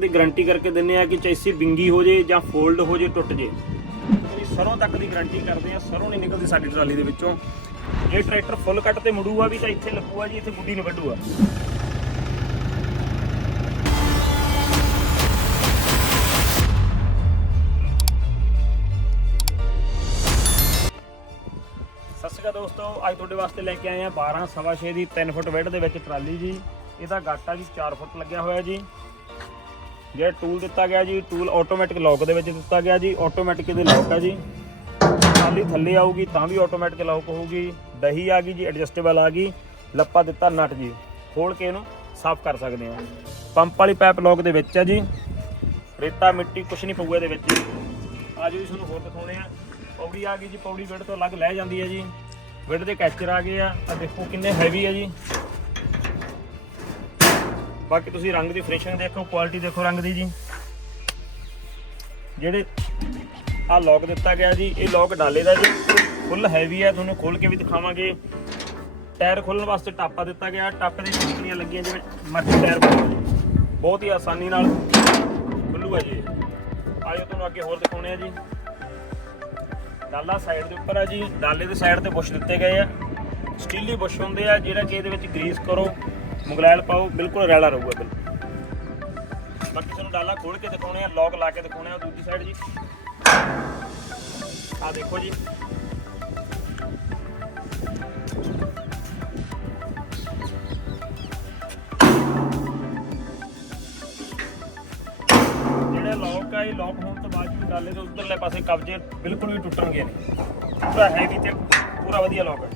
ਦੀ guarantee ਕਰਕੇ ਦਿੰਨੇ ਆ ਕਿ ਚੈਸੀ ਬਿੰਗੀ ਹੋ ਜੇ ਜਾਂ ਫੋਲਡ ਹੋ ਜੇ, ਟੁੱਟ ਜੇ। ਪੂਰੀ ਸਰੋਂ ਤੱਕ ਦੀ ਗਾਰੰਟੀ ਕਰਦੇ ਆ, ਸਰੋਂ ਨਹੀਂ ਨਿਕਲਦੀ ਸਾਡੀ ਟਰਾਲੀ ਦੇ ਵਿੱਚੋਂ। ਜੇ ਟਰੈਕਟਰ ਫੁੱਲ ਕੱਟ ਤੇ ਮੁੜੂਗਾ ਵੀ, ਤਾਂ ਇੱਥੇ ਲੱਗੂਗਾ ਜੀ, ਇੱਥੇ ਗੁੱਡੀ ਨਹੀਂ ਵੱਢੂਗਾ ਸਤਿ ਸ਼੍ਰੀ ਅਕਾਲ ਦੋਸਤੋ, ਅੱਜ ਤੁਹਾਡੇ ਵਾਸਤੇ ਲੈ ਕੇ ਆਏ ਆ 12 ਸਵਾ ਛੇ ਦੀ 3 ਫੁੱਟ ਵਿੱਡ ਦੇ ਵਿੱਚ ਟਰਾਲੀ ਜੀ। ਇਹਦਾ ਗਾਟਾ ਜੀ 4 ਫੁੱਟ ਲੱਗਿਆ ਹੋਇਆ ਜੀ। ਜਿਹੜਾ ਟੂਲ ਦਿੱਤਾ ਗਿਆ ਜੀ ਟੂਲ ਆਟੋਮੈਟਿਕ ਲੌਕ ਦੇ ਵਿੱਚ ਦਿੱਤਾ ਗਿਆ ਜੀ ਆਟੋਮੈਟਿਕ ਇਹਦੇ ਲੌਕ ਆ ਜੀ। ਖਾਲੀ ਥੱਲੇ ਆਊਗੀ ਤਾਂ ਵੀ ਆਟੋਮੈਟਿਕ ਲੌਕ ਹੋਊਗੀ। ਦਹੀ ਆ ਗਈ ਜੀ ਐਡਜਸਟੇਬਲ ਆ ਗਈ। ਲੱਪਾ ਦਿੱਤਾ ਨਟ ਜੀ। ਖੋਲ ਕੇ ਇਹਨੂੰ ਸਾਫ਼ ਕਰ ਸਕਦੇ ਹਾਂ। ਪੰਪ ਵਾਲੀ ਪਾਈਪ ਲੌਕ ਦੇ ਵਿੱਚ ਹੈ ਜੀ। ਰੇਤਾ ਮਿੱਟੀ ਕੁਛ ਨਹੀਂ ਪਊਗਾ ਇਹਦੇ ਵਿੱਚ ਆਜੋ ਜੀ, ਤੁਹਾਨੂੰ ਹੋਰ ਦਿਖਾਉਣੇ ਆ ਪੌੜੀ ਆ ਗਈ ਜੀ, ਪੌੜੀ ਵਿੜ ਤੋਂ ਅਲੱਗ ਲੈ ਜਾਂਦੀ ਹੈ ਜੀ। ਵਿੜ ਦੇ ਕੈਚਰ ਆ ਗਏ ਆ। ਆ ਦੇਖੋ ਕਿੰਨੇ ਹੈਵੀ ਆ ਜੀ। ਬਾਕੀ ਤੁਸੀਂ ਰੰਗ ਦੀ ਫਿਨਿਸ਼ਿੰਗ ਦੇਖੋ ਕੁਆਲਿਟੀ ਦੇਖੋ ਰੰਗ ਦੀ ਜੀ। ਜਿਹੜੇ ਆ ਲੌਕ ਦਿੱਤਾ ਗਿਆ ਜੀ, ਇਹ ਲੌਕ ਡਾਲੇ ਦਾ ਜੀ। ਫੁੱਲ ਹੈਵੀ ਹੈ, ਤੁਹਾਨੂੰ ਖੋਲ ਕੇ ਵੀ ਦਿਖਾਵਾਂਗੇ। ਟਾਇਰ ਖੋਲਣ ਵਾਸਤੇ ਟਾਪਾ ਦਿੱਤਾ ਗਿਆ, ਟਾਪੇ ਦੇ ਟਿਕਣੀਆਂ ਲੱਗੀਆਂ ਜਿਵੇਂ ਮਰਜ਼ੀ ਟਾਇਰ ਬਹੁਤ ਹੀ ਆਸਾਨੀ ਨਾਲ ਖੁੱਲੂਗਾ ਜੀ ਆਇਓ ਤੁਹਾਨੂੰ ਅੱਗੇ ਹੋਰ ਦਿਖਾਉਣੇ ਆ ਜੀ। ਡਾਲਾ ਸਾਈਡ ਦੇ ਉੱਪਰ ਆ ਜੀ। ਡਾਲੇ ਦੇ ਸਾਈਡ ਤੇ ਬੁਸ਼ ਦਿੱਤੇ ਗਏ ਆ। ਸਟੀਲੀ ਬੁਸ਼ ਹੁੰਦੇ ਆ, ਜਿਹੜਾ ਕਿ ਇਹਦੇ ਵਿੱਚ ਗਰੀਸ ਕਰੋ। ਮੁਗਲੈਲ ਪਾਓ, ਬਿਲਕੁਲ ਰੈਲਾ ਰਹੂਗਾ, ਬਿਲਕੁਲ। ਬਾਕੀ ਤੁਹਾਨੂੰ ਡਾਲਾ ਖੋਲ ਕੇ ਦਿਖਾਉਣੇ ਆ ਲੌਕ ਲਾ ਕੇ ਦਿਖਾਉਣੇ ਆ ਦੂਜੀ ਸਾਈਡ ਜੀ। ਆ ਦੇਖੋ ਜੀ। ਜਿਹੜੇ ਲੌਕ ਆ, ਇਹ ਲੌਕ ਹੋਣ ਤੋਂ ਬਾਅਦ ਵੀ ਡਾਲੇ ਦੇ ਉਧਰਲੇ ਪਾਸੇ ਕਬਜੇ ਬਿਲਕੁਲ ਵੀ ਟੁੱਟਣਗੇ ਨਹੀਂ। ਪੂਰਾ ਹੈਵੀ ਤੇ ਪੂਰਾ ਵਧੀਆ ਲੌਕ ਹੈ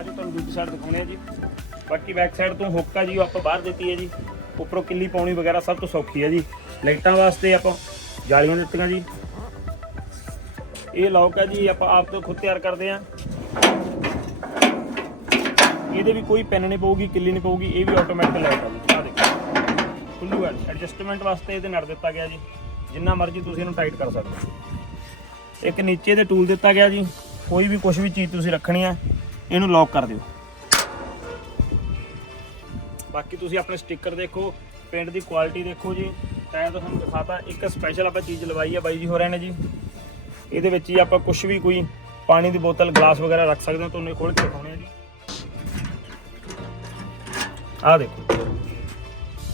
ਅੱਜ ਤੁਹਾਨੂੰ ਦੂਜੀ ਸਾਈਡ ਦਿਖਾਉਣੇ ਆ ਜੀ। ਬਾਕੀ ਬੈਕ ਸਾਈਡ ਤੋਂ ਹੁੱਕ ਆ ਜੀ ਉਹ ਆਪਾਂ ਬਾਹਰ ਦਿੱਤੀ ਹੈ ਜੀ। ਉੱਪਰੋਂ ਕਿੱਲੀ ਪਾਉਣੀ ਵਗੈਰਾ ਸਭ ਤੋਂ ਸੌਖੀ ਹੈ ਜੀ। ਲਾਈਟਾਂ ਵਾਸਤੇ ਆਪਾਂ ਜਾਲੀਆਂ ਦਿੱਤੀਆਂ ਜੀ। ਇਹ ਲੌਕ ਹੈ ਜੀ, ਆਪਾਂ ਆਪ ਤੋਂ ਖੁਦ ਤਿਆਰ ਕਰਦੇ ਆ ਇਹਦੇ ਵੀ ਕੋਈ ਪੈਨ ਨਹੀਂ ਪਊਗੀ, ਕਿੱਲੀ ਨਹੀਂ ਪਊਗੀ, ਇਹ ਵੀ ਆਟੋਮੈਟਿਕ ਲਾਈਟ ਆ ਜੀ। ਆ ਦੇਖੋ। ਖੁੱਲੂ ਹੈ ਐਡਜਸਟਮੈਂਟ ਵਾਸਤੇ ਇਹਦੇ ਨੜ ਦਿੱਤਾ ਗਿਆ ਜੀ। ਜਿੰਨਾ ਮਰਜ਼ੀ ਤੁਸੀਂ ਇਹਨੂੰ ਟਾਈਟ ਕਰ ਸਕਦੇ ਹੋ। ਇੱਕ ਨੀਚੇ ਦੇ ਟੂਲ ਦਿੱਤਾ ਗਿਆ ਜੀ। ਕੋਈ ਵੀ ਕੁਝ ਵੀ ਚੀਜ਼ ਤੁਸੀਂ ਰੱਖਣੀ ਹੈ ਇਹਨੂੰ ਲੌਕ ਕਰ ਦਿਓ। ਬਾਕੀ ਤੁਸੀਂ ਆਪਣੇ ਸਟicker ਦੇਖੋ ਪੇਂਟ ਦੀ ਕੁਆਲਿਟੀ ਦੇਖੋ ਜੀ। ਤਾਂ ਤੁਹਾਨੂੰ ਦਿਖਾਤਾ, ਇੱਕ ਸਪੈਸ਼ਲ ਆਪਾਂ ਚੀਜ਼ ਲਵਾਈ ਹੈ ਬਾਈ ਜੀ ਹੋਰਾਂ ਨੇ ਜੀ। ਇਹਦੇ ਵਿੱਚ ਹੀ ਆਪਾਂ ਕੁਝ ਵੀ ਕੋਈ ਪਾਣੀ ਦੀ ਬੋਤਲ, ਗਲਾਸ ਵਗੈਰਾ ਰੱਖ ਸਕਦੇ ਹੋ, ਤੁਹਾਨੂੰ ਇਹ ਖੋਲ ਕੇ ਦਿਖਾਉਣੇ ਆ ਜੀ। ਆਹ ਦੇਖੋ।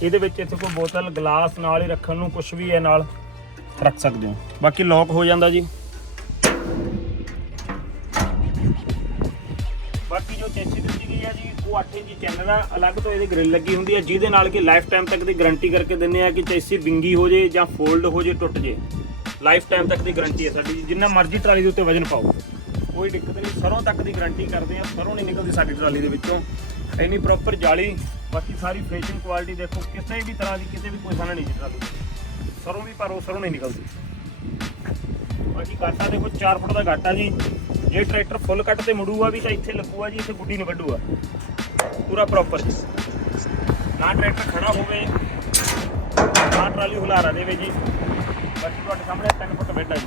ਇਹਦੇ ਵਿੱਚ ਇੱਥੇ ਕੋਈ ਬੋਤਲ, ਗਲਾਸ ਨਾਲ ਹੀ ਰੱਖਣ ਨੂੰ ਕੁਝ ਵੀ ਹੈ ਨਾਲ ਰੱਖ ਸਕਦੇ ਹੋ। ਬਾਕੀ ਲੌਕ ਹੋ ਜਾਂਦਾ ਜੀ। ਬਾਕੀ ਜੋ ਚੈਸੀ ਦਿੱਤੀ ਗਈ ਹੈ ਜੀ, ਉਹ 8 ਇੰਚੀ ਚੈਨਲ ਆ, ਅਲੱਗ ਤੋਂ ਇਹਦੇ ਗ੍ਰਿਲ ਲੱਗੀ ਹੁੰਦੀ ਹੈ ਜਿਹਦੇ ਨਾਲ ਕਿ ਲਾਈਫ ਟਾਈਮ ਤੱਕ ਦੀ ਗਾਰੰਟੀ ਕਰਕੇ ਦਿੰਨੇ ਆ ਕਿ ਚੈਸੀ ਵਿੰਗੀ ਹੋ ਜੇ ਜਾਂ ਫੋਲਡ ਹੋ ਜੇ, ਟੁੱਟ ਜੇ। ਲਾਈਫ ਟਾਈਮ ਤੱਕ ਦੀ ਗਾਰੰਟੀ ਹੈ ਸਾਡੀ ਜਿੰਨਾ ਮਰਜ਼ੀ ਟਰਾਲੀ ਦੇ ਉੱਤੇ ਵਜਨ ਪਾਓ। ਕੋਈ ਦਿੱਕਤ ਨਹੀਂ, ਸਰੋਂ ਤੱਕ ਦੀ ਗਾਰੰਟੀ ਕਰਦੇ ਆ, ਸਰੋਂ ਨਹੀਂ ਨਿਕਲਦੀ ਸਾਡੀ ਟਰਾਲੀ ਦੇ ਵਿੱਚੋਂ। ਇੰਨੀ ਪ੍ਰੋਪਰ ਜਾਲੀ, ਬਾਕੀ ਸਾਰੀ ਫਿਨਿਸ਼ਿੰਗ ਕੁਆਲਿਟੀ ਦੇਖੋ, ਕਿਸੇ ਵੀ ਤਰ੍ਹਾਂ ਦੀ ਕਿਤੇ ਵੀ ਕੋਈ ਸਾਨਾ ਨਹੀਂ ਜੀ ਟਰਾਲੀ ਦੀ। ਸਰੋਂ ਵੀ ਪਰ ਉਹ ਸਰੋਂ ਨਹੀਂ ਨਿਕਲਦੀ। ਬਾਕੀ ਘਾਟਾ ਦੇਖੋ 4 ਫੁੱਟ ਦਾ ਘਾਟਾ ਜੀ। ਜੇ ਟਰੈਕਟਰ ਫੁੱਲ ਕੱਟ ਤੇ ਮੁੜੂਗਾ ਵੀ ਤਾਂ ਇੱਥੇ ਲੱਗੂਗਾ ਜੀ, ਇੱਥੇ ਗੁੱਡੀ ਨੂੰ ਵੱਢੂਗਾ ਪੂਰਾ ਪ੍ਰੋਪਰ ਨਾ ਟਰੈਕਟਰ ਖੜਾ ਹੋਵੇ, ਨਾ ਟਰਾਲੀ ਹੁਲਾਰਾ ਦੇਵੇ ਜੀ। ਬਾਕੀ ਤੁਹਾਡੇ ਸਾਹਮਣੇ 3 ਫੁੱਟ ਬੈੱਡ ਹੈ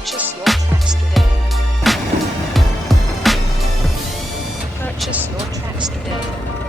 Purchase your tracks today. Purchase your tracks today.